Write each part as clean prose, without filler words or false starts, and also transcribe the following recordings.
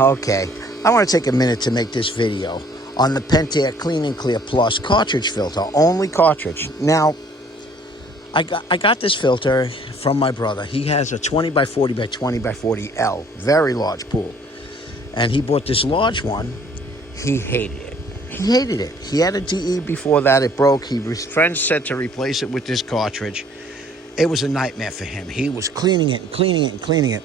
Okay, I want to take a minute to make this video on the Pentair Clean and Clear Plus cartridge filter, only cartridge. Now, I got this filter from my brother. He has a 20 by 40 by 20 by 40 L, very large pool. And he bought this large one. He hated it. He had a DE before that. It broke. His friends said to replace it with this cartridge. It was a nightmare for him. He was cleaning it and cleaning it and cleaning it.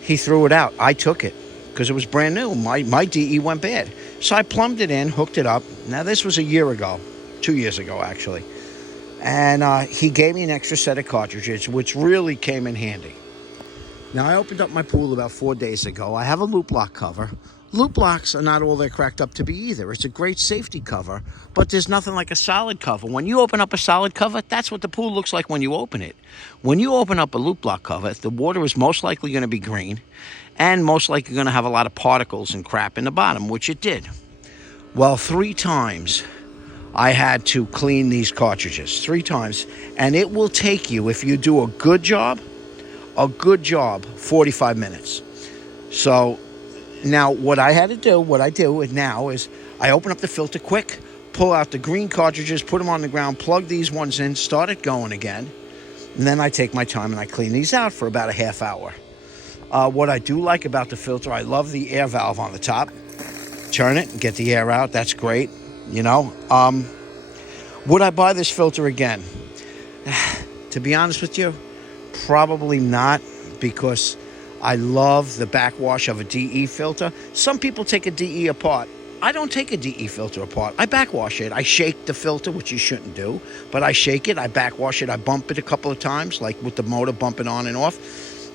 He threw it out. I took it because it was brand new. My DE went bad. So I plumbed it in, hooked it up. Now, this was a year ago, 2 years ago, actually. And he gave me an extra set of cartridges, which really came in handy. Now, I opened up my pool about 4 days ago. I have a loop lock cover. Loop locks are not all they're cracked up to be either. It's a great safety cover, but there's nothing like a solid cover. When you open up a solid cover, that's what the pool looks like when you open it. When you open up a loop lock cover, the water is most likely going to be green and most likely going to have a lot of particles and crap in the bottom, which it did. Well, 3 times I had to clean these cartridges, 3 times, and it will take you, if you do a good job, 45 minutes. So now what I do now is I open up the filter quick, pull out the green cartridges, put them on the ground, plug these ones in, start it going again, and then I take my time and I clean these out for about a half hour. What I do like about the filter, I love the air valve on the top. Turn it and get the air out. That's great, you know. Would I buy this filter again? To be honest with you, probably not, because I love the backwash of a DE filter. Some people take a DE apart. I don't take a DE filter apart. I backwash it. I shake the filter, which you shouldn't do, but I shake it, I backwash it, I bump it a couple of times, like with the motor bumping on and off,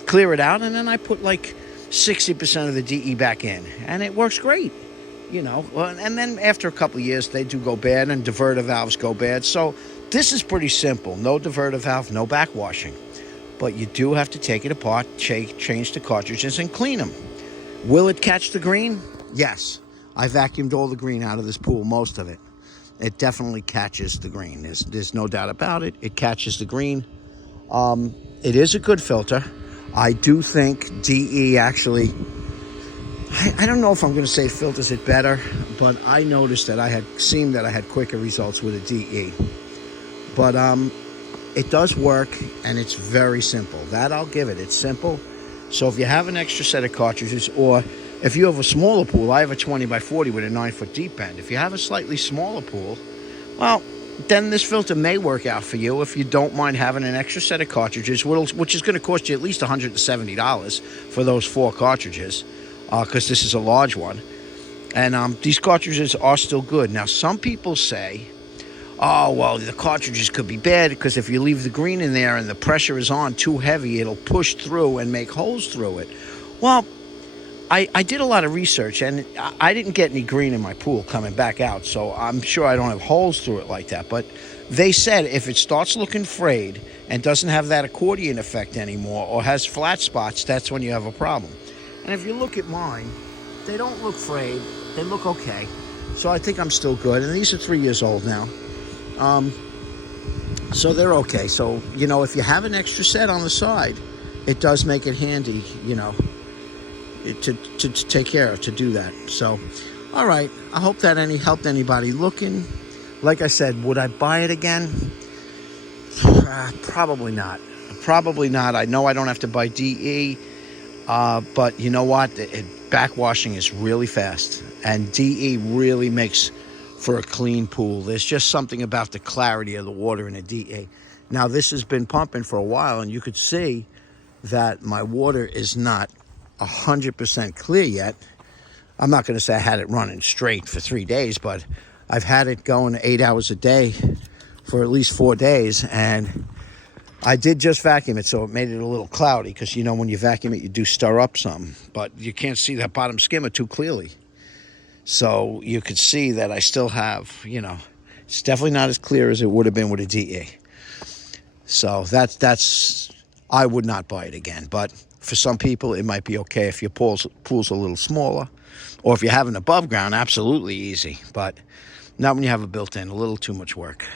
clear it out, and then I put like 60% of the DE back in, and it works great. You know, and then after a couple of years, they do go bad, and diverter valves go bad. So this is pretty simple. No diverter valve, no backwashing. But you do have to take it apart, change the cartridges, and clean them. Will it catch the green? Yes. I vacuumed all the green out of this pool, most of it. It definitely catches the green. There's no doubt about it. It catches the green. It is a good filter. I do think DE actually... I don't know if I'm going to say filters it better, but I noticed that I had quicker results with a DE. But it does work, and it's very simple. That I'll give it. It's simple. So if you have an extra set of cartridges, or if you have a smaller pool, I have a 20 by 40 with a 9-foot deep end. If you have a slightly smaller pool, well, then this filter may work out for you if you don't mind having an extra set of cartridges, which is going to cost you at least $170 for those 4 cartridges. Because this is a large one. And these cartridges are still good. Now, some people say, oh, well, the cartridges could be bad because if you leave the green in there and the pressure is on too heavy, it'll push through and make holes through it. Well, I did a lot of research, and I didn't get any green in my pool coming back out, so I'm sure I don't have holes through it like that. But they said if it starts looking frayed and doesn't have that accordion effect anymore, or has flat spots, that's when you have a problem. And if you look at mine, they don't look frayed. They look okay. So I think I'm still good. And these are 3 years old now. So they're okay. So, you know, if you have an extra set on the side, it does make it handy, you know, to take care of, to do that. So, all right. I hope that helped anybody looking. Like I said, would I buy it again? Probably not. Probably not. I know I don't have to buy DE. But you know what? Backwashing is really fast, and DE really makes for a clean pool. There's just something about the clarity of the water in a DE. Now, this has been pumping for a while, and you could see that my water is not 100% clear yet. I'm not going to say I had it running straight for 3 days, but I've had it going 8 hours a day for at least 4 days, and I did just vacuum it, so it made it a little cloudy, because, you know, when you vacuum it, you do stir up some, but you can't see that bottom skimmer too clearly. So you could see that I still have, you know, it's definitely not as clear as it would have been with a DE. So that's I would not buy it again, but for some people, it might be okay if your pool's a little smaller, or if you have an above ground, absolutely easy, but not when you have a built-in, a little too much work.